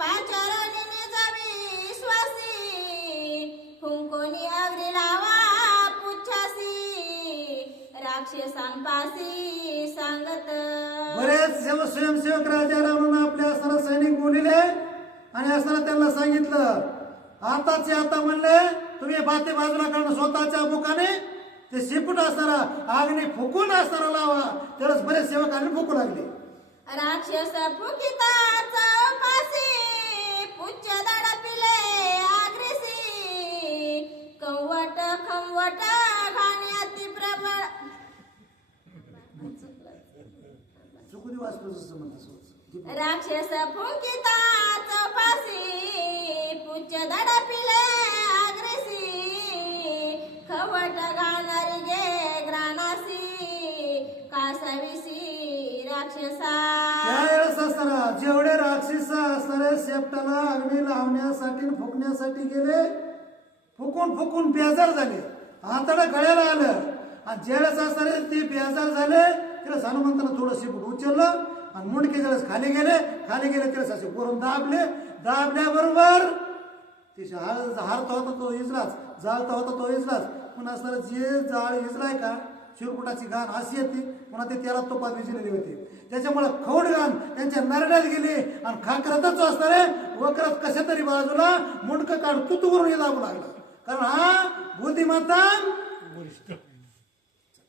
पाचारणी निजावी विश्वासी, हुंकोनी अग्री लावा पुच्छासी, राक्षसांपासी सांगत. बरेच स्वयंसेवक राजारामानं आपले असणारा सैनिक बोलिले आणि असताना त्यांना सांगितलं, आताचे आता म्हणले तुम्ही बाते बाजूला काढून स्वतःच्या मुखाने ते शेपूट असणारा आगने फुकून असणारा लावा. त्यावेळेस बरेच सेवकांनी फुकू लागले. राक्षस फुकिता चौपासी, पुच्छ दडपिले आग्रेसी, कवट खंवट घाण्याती प्रबळ. चुकून वाचतो म्हणतो. राक्षस फुकिता चौपासी, पुच्छ दडपिले आग्रेसी, खवट घालणारी गे ग्राणासी, कासाविसी राक्षसा. त्यावेळेस असताना जेवढे राक्षस असणारे शेपटाला अग्नी लावण्यासाठी आणि फुकण्यासाठी गेले, फुकून फुकून बेजार झाले, हाताला गळ्याला आलं. आणि ज्यावेळेस असणारे ते बेजार झाले त्यावेळेस हनुमंतानं थोडं शेपूट उचललं आणि मुंडके ज्यावेळेस खाली गेले त्यावेळेस असे वरून दाबल्याबरोबर ते हारता होता तो इजलाच, जाळता होता तो इजलाच. पण असणारा जे जाळ इजलाय का शिरपुटाची घाण अशी येते, पुन्हा ते त्याला तोपात विजलेले होते. त्याच्यामुळे खवड घाण त्यांच्या नरड्यात गेली आणि खाकरातच असणारे वक्रत कशा तरी बाजूला मुंडकं काढून तुतूवरून दाबू लागला. कारण हा बुद्धिमत्ता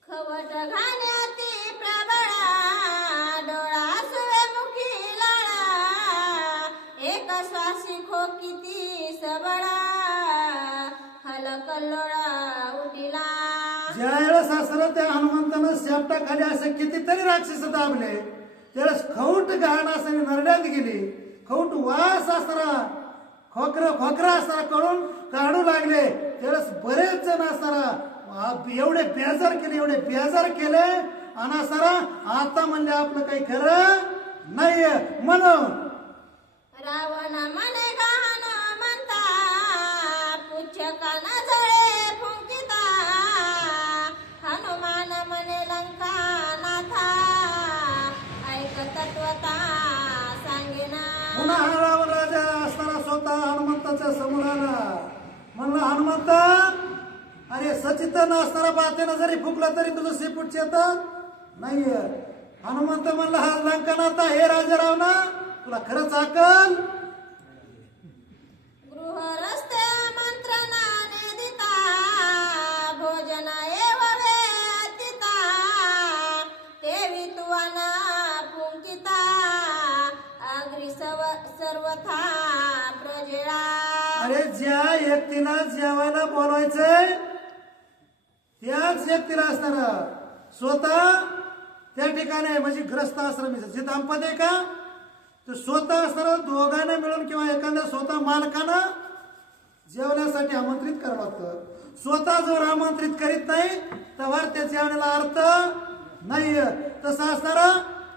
खवट घाण्याती प्रबळा, डोळा सुवे मुखी लाळा, एक श्वासी खोकिती सबळा, हलकल्लोळा उठिला. ज्यावेळेस असं त्या हनुमंतानं शेपटाखाली असे कितीतरी राक्षस दाबले त्यावेळेस खवट घाण असताना नरड्यात गेली. खवट वास असणारा खोकरा असणारा कळून काढू लागले. त्यावेळेस बरेच जण असणारा एवढे बेजार केले आणि असणारा आता म्हणले आपलं काही खरं नाहीये. म्हणून रावण म्हणे गा हनुमंता, पुच्छ कान जळे फुंकिता, हनुमान म्हणे लंका नाथा, ऐक तत्वता सांगेना. पुन्हा हा रावण राजा असताना स्वतः हनुमंताच्या समोर आला. म्हणला हनुमंता, अरे सचितन असणारा बातेनं जरी फुकला तरी तुझं शेपूट चेतन नाहीये. हनुमंत म्हणला हा लंकानाथा, हे राजा रावणा तुला खरंच अक्कल? गृह रस्ते मंत्रणाने दिता, भोजन एव वेतिता, तेवी तुवाना पुंकिता, अग्री सर्वथा प्रजेळा. अरे ज्या व्यक्तीला जेवायला बोलवायचंय त्याच व्यक्तीला असणारा स्वतः त्या ठिकाणी म्हणजे ग्रस्त आश्रमीचं जे दाम्पत्य आहे का ते स्वतः असणारा दोघांना मिळून किंवा एखाद्या स्वतः मालकानं जेवण्यासाठी आमंत्रित करावं लागतं. स्वतः जर आमंत्रित करीत नाही तर त्या जेवणाला अर्थ नाहीये. तसं असणारा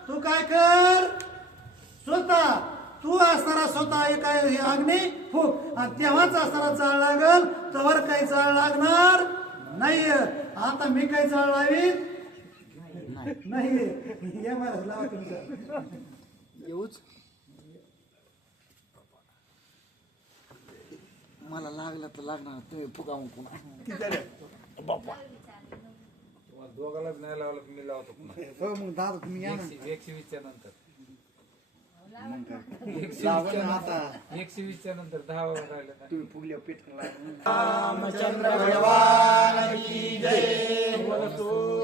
तू काय कर, स्वतः तू असणारा स्वतः काय अग्नी फूक आणि तेव्हाच असणारा जाळ लागल, तवर काही जाळ लागणार नाहीये. आता मी काही जाळ लावीत नाहीये. ये महाराज लावा तुमचं. येऊच मला लागलं तर लागणार, तुम्ही फुकावून पुन्हा दोघालाच नाही लावलं की मी लावतो पुन्हा. हो मग दादा तुम्ही या ना. 120च्या नंतर आता 120च्या नंतर 10 राहिलं ना. तुम्ही फुगल्या पेट रामचंद्र भगवान की जय,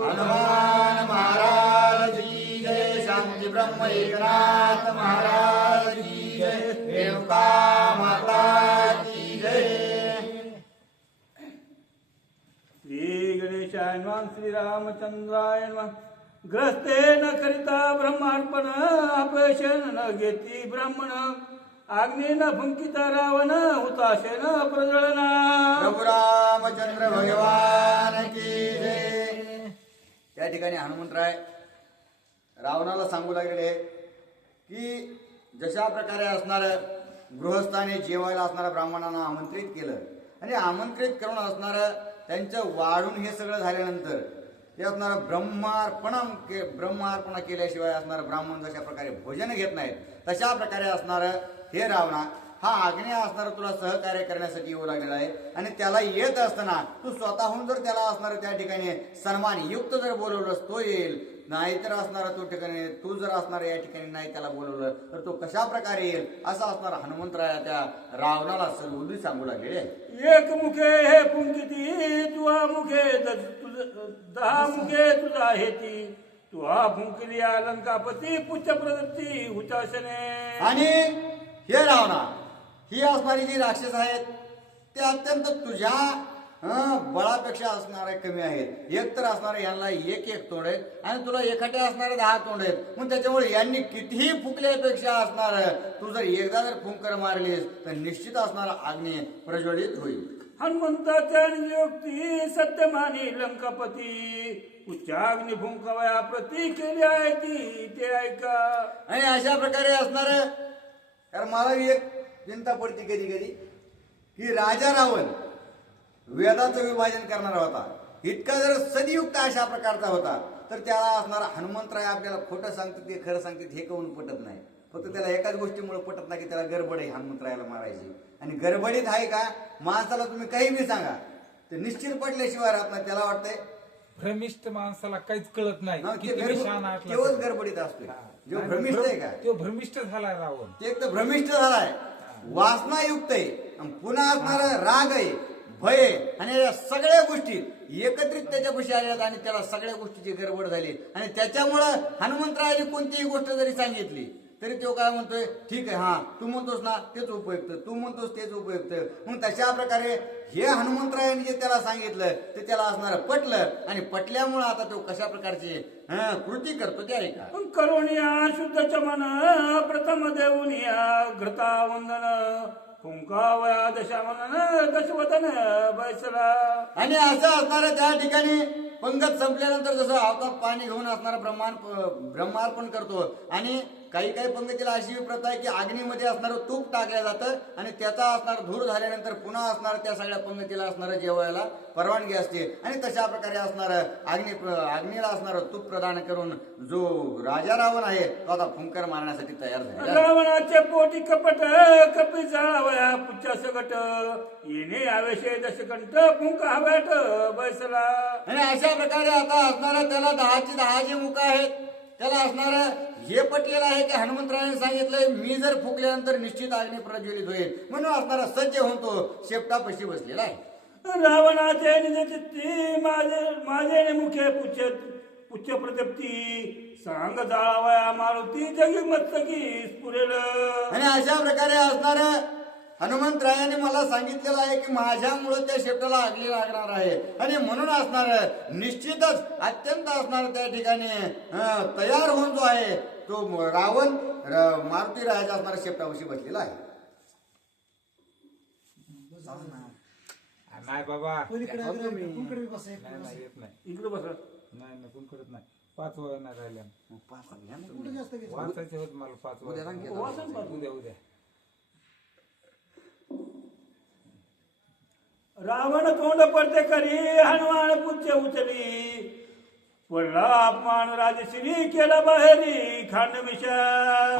हनुमान महाराज की जय, शांति ब्रह्म एकनाथ महाराज की जय, रेणुका माता की जय. श्री गणेशाय नमः, श्री रामचंद्राय नमः. ग्रस्ते न करिता ब्रह्मार्पण, अपयशन न घेती ब्राह्मण, अग्नी न फुंकिता रावण, हुताशे न प्रज्वलना. प्रभू रामचंद्र भगवान की जय. त्या ठिकाणी हनुमंतराय रावणाला सांगू लागलेले की जशा प्रकारे असणार गृहस्थाने जेवायला असणाऱ्या ब्राह्मणांना आमंत्रित केलं आणि आमंत्रित करून असणारं त्यांचं वाढून हे सगळं झाल्यानंतर ते असणारा ब्रह्मार्पणा केल्याशिवाय असणार ब्राह्मण जशा प्रकारे भोजन घेत नाहीत तशा प्रकारे असणारं हे रावणा हा आग्नेय असणार तुला सहकार्य करण्यासाठी येऊ लागलेला आहे. आणि त्याला येत असताना तू स्वतःहून जर त्याला असणार त्या ठिकाणी सन्मान युक्त जर बोलवलंस तो येईल, नाहीतर असणारा तो ठिकाणी तू जर असणार या ठिकाणी नाही त्याला बोलवलं तर तो कशा प्रकारे येईल असं असणार हनुमंतराया त्या रावणाला सलबुद्धी सांगू लागले. एक मुखे हे पुंकिती तुहा मुखे दहा मुखे तुझा हेती तुहा फुंकली लंकापती पुच्छ प्रदत्ती हुताशने. आणि हे रावणा ही असणारी जी राक्षस आहेत ते अत्यंत तुझ्या बळापेक्षा असणारे कमी आहेत. एक तर असणारे यांना एक तोंड आहेत आणि तुला एखाद्या असणारे 10 तोंड आहेत. मग त्याच्यामुळे यांनी कितीही फुकल्यापेक्षा असणार तू जर एकदा जर फुंकर मारलीस तर निश्चित असणार अग्नी प्रज्वलित होईल. हनुमंताच्या नियुक्ती सत्य मानी लंकापती उच्चाग्नी फुंकवया प्रती केली आहे ती ते ऐका. आणि अशा प्रकारे असणार कारण मला एक चिंता पडते कधी कधी की राजा रावण वेदाचं विभाजन करणारा होता, इतका जर सदयुक्त अशा प्रकारचा होता तर त्याला असणारा हनुमंतराय आपल्याला खोटं सांगतात ते खरं सांगतात हे करून पटत नाही. फक्त त्याला एकाच गोष्टीमुळे पटत नाही की त्याला गडबड आहे हनुमंतरायाला मारायची. आणि गडबडीत आहे का माणसाला तुम्ही काही बी सांगा ते निश्चित पडल्याशिवाय राहत नाही. त्याला वाटतंय भ्रमिष्ठ माणसाला काहीच कळत नाही केवळ गडबडीत असतोय. जो भ्रमिष्ठ आहे का तो भ्रमिष्ठ झालाय रावण. ते एक तर भ्रमिष्ठ झालाय, वासनायुक्त आहे, आणि पुन्हा असणारा राग आहे, भय आहे, आणि या सगळ्या गोष्टी एकत्रित त्याच्यापाशी आल्यात आणि त्याला सगळ्या गोष्टीची गडबड झाली. आणि त्याच्यामुळं हनुमंतरायाने कोणतीही गोष्ट जरी सांगितली तरी तो काय म्हणतोय, ठीक आहे, हा तू म्हणतोस ना तेच उपयुक्त, तू म्हणतोस तेच उपयुक्त. मग तशा प्रकारे हे हनुमंतरायाने जे त्याला सांगितलं ते त्याला असणार पटलं आणि पटल्यामुळं आता तो कशा प्रकारची कृती करतो ते ऐका. करुणिया शुद्ध चमन प्रथम देऊनिया घृता वंदन कुंकावया दशामन दशवदन बैसला. आणि असं असणार त्या ठिकाणी पंगत संपल्यानंतर जसं हातात पाणी घेऊन असणारा ब्रह्मार्पण करतो. आणि काही काही पंगतीला अशी प्रथा आहे की अग्नीमध्ये असणारं तूप टाकलं जातं आणि त्याचा असणार धूर झाल्यानंतर पुन्हा असणार त्या सगळ्या पंगतीला असणारं जेवायला परवानगी असते. आणि तशा प्रकारे असणारं अग्नीला असणारं तूप प्रदान करून जो राजा रावण आहे तो आता फुंकर मारण्यासाठी तयार झाला. रावणाचे पोटी कपट कपी जाळावया पुच्चा सगट येणे आवेशे दशकंठ फुंक हव्याट बैसला. आणि अशा प्रकारे आता असणारा त्याला 10 जी मुख आहेत. त्याला असणार हे पटलेलं आहे की हनुमंतरायाने सांगितलंय मी जर फुकल्यानंतर निश्चित अग्नी प्रज्वलित होईल म्हणून असणारा सज्ज होऊन तो शेपटापाशी बसलेला आहे. रावणाचे निज चित्ती माझे मुखे पुच्छ प्रत्यप्ती सांग जाळावया मारुती जगी मस्तकी स्फुरेल. आणि अशा प्रकारे असणार हनुमंतरायाने मला सांगितलेलं आहे की माझ्यामुळे त्या शेपटाला आगली लागणार आहे. आणि म्हणून असणार निश्चितच अत्यंत असणार त्या ठिकाणी तयार होऊन जो आहे तो रावण मारुती रायाचा असणारा शेपटापाशी बसलेला आहे. नाही बाबा पलीकडे कुंकडे बसा एक नाही येत नाही इकडे बस. नाही कोण करत नाही. 5 वय नाही राहिल्या कुठे जास्त घ्यायचं? वाचायचे होत मला 5 वय उद्या. रावण तोंड पडते करी हनुमान पुच्छ उचली पडला अपमान राजश्री केला बाहेरी खांड मिशा.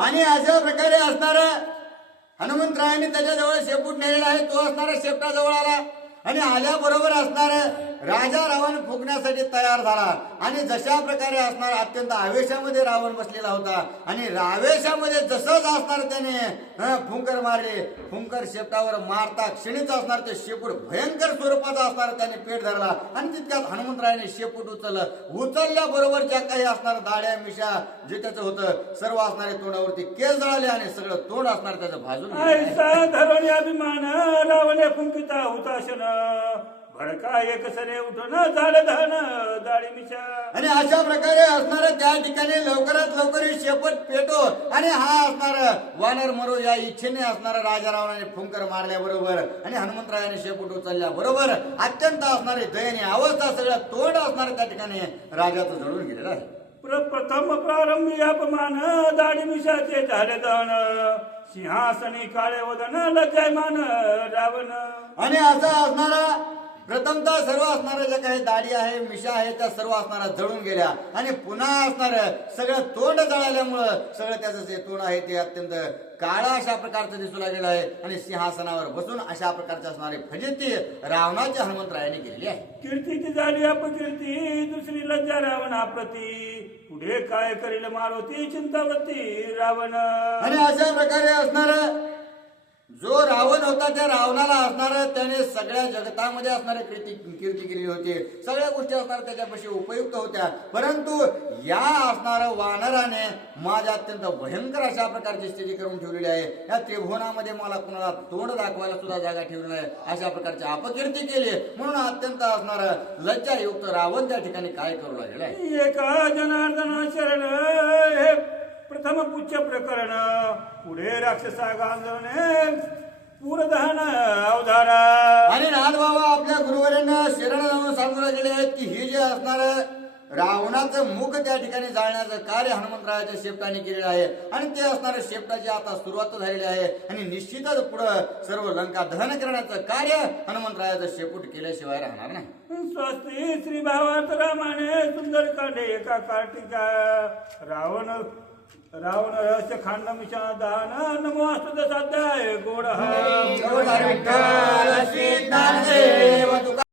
आणि अशा प्रकारे असणार हनुमंतरायाने त्याच्याजवळ शेपूट नेलेला आहे. तो असणारा शेपटाजवळ आला आणि आल्याबरोबर असणार राजा रावण फुकण्यासाठी तयार झाला. आणि जशा प्रकारे असणार अत्यंत आवेशामध्ये रावण बसलेला होता आणि आवेशामध्ये जसंच असणार त्याने फुंकर मारले. फुंकर शेपटावर मारता क्षणीच असणार ते शेपूट भयंकर स्वरूपाचा असणार त्याने पेट धरला. आणि तितक्यात हनुमंतरायाने शेपूट उचलल्याबरोबर ज्या काही असणार दाड्या मिशा जे त्याचं होतं सर्व असणारे तोंडावरती केस जळाले आणि सगळं तोंड असणार त्याचं भाजून धरणी अभिमान रावणे फुंकिता हुताशन भडका एक सरे उठून झालं धन दाढी मिशा. आणि अशा प्रकारे असणार त्या ठिकाणी लवकरात लवकर शेपट पेटो आणि हा असणार वानर मरो या इच्छेने असणारा राजा रावणाने फुंकर मारल्याबरोबर आणि हनुमंतरायाने शेपूट उचलल्याबरोबर अत्यंत असणारे दयनीय अवस्था सगळं तोंड असणार त्या ठिकाणी राजाचं जळून गेलेलं आहे. प्रथम प्रारंभी अपमान दाढी मिशाचे झाले दहन सिंहासनी काळे वदन लज्जायमान रावण. आणि असं असणारा प्रथमतः सर्व असणाऱ्या ज्या काही दाढी आहे मिशा आहे त्या सर्व असणाऱ्या जळून गेल्या आणि पुन्हा असणारं सगळं तोंड जळाल्यामुळं सगळं त्याचं जे तोंड आहे ते अत्यंत काळा अशा प्रकारचं दिसू लागलेलं आहे आणि सिंहासनावर बसून अशा प्रकारचे असणारी फजिती रावणाच्या हनुमंतरायाने केलेली आहे. कीर्तीची झाली अपकीर्ती दुसरी लज्जा रावणाप्रती पुढे काय करील मारुती चिंतावती रावण. आणि अशा प्रकारे असणार जो रावण होता त्या रावणाला असणार त्याने सगळ्या जगतामध्ये असणारे कीर्ती केली होती. सगळ्या गोष्टी असणार त्याच्यापाशी उपयुक्त होत्या. परंतु या असणाऱ्या वानराने माझ्या अत्यंत भयंकर अशा प्रकारची स्थिती करून ठेवलेली आहे. या त्रिभुवनामध्ये मला कुणाला तोंड दाखवायला सुद्धा जागा ठेवली नाही अशा प्रकारची अपकीर्ती केली. म्हणून अत्यंत असणार लज्जायुक्त रावण त्या ठिकाणी काय करू लागलेला आहे. एका जनार्दना शरण हे प्रथम पुच्छ प्रकरण पुढे राक्षसा गांजवणे पूरदहन अवधारा. आणि नाथबाबा आपल्या गुरुवरांना शरण जाऊन सांगू लागलेले आहेत की हे जे असणार रावणाचं मुख त्या ठिकाणी जाळण्याचं कार्य हनुमंतरायाच्या शेपटाने केलेलं आहे आणि ते असणारे शेपटाची आता सुरुवात झालेली आहे आणि निश्चितच पुढे सर्व लंका दहन करण्याचं कार्य हनुमंतरायाचं शेपूट केल्याशिवाय राहणार नाही. स्वस्ती श्री भावार्थ रामाने सुंदरकांडे एका कार्तिका रावण रहस्य खांड मिशा दान नमो अस्तुत साध्याय गोड विठ्ठल श्री ज्ञानदेव तुका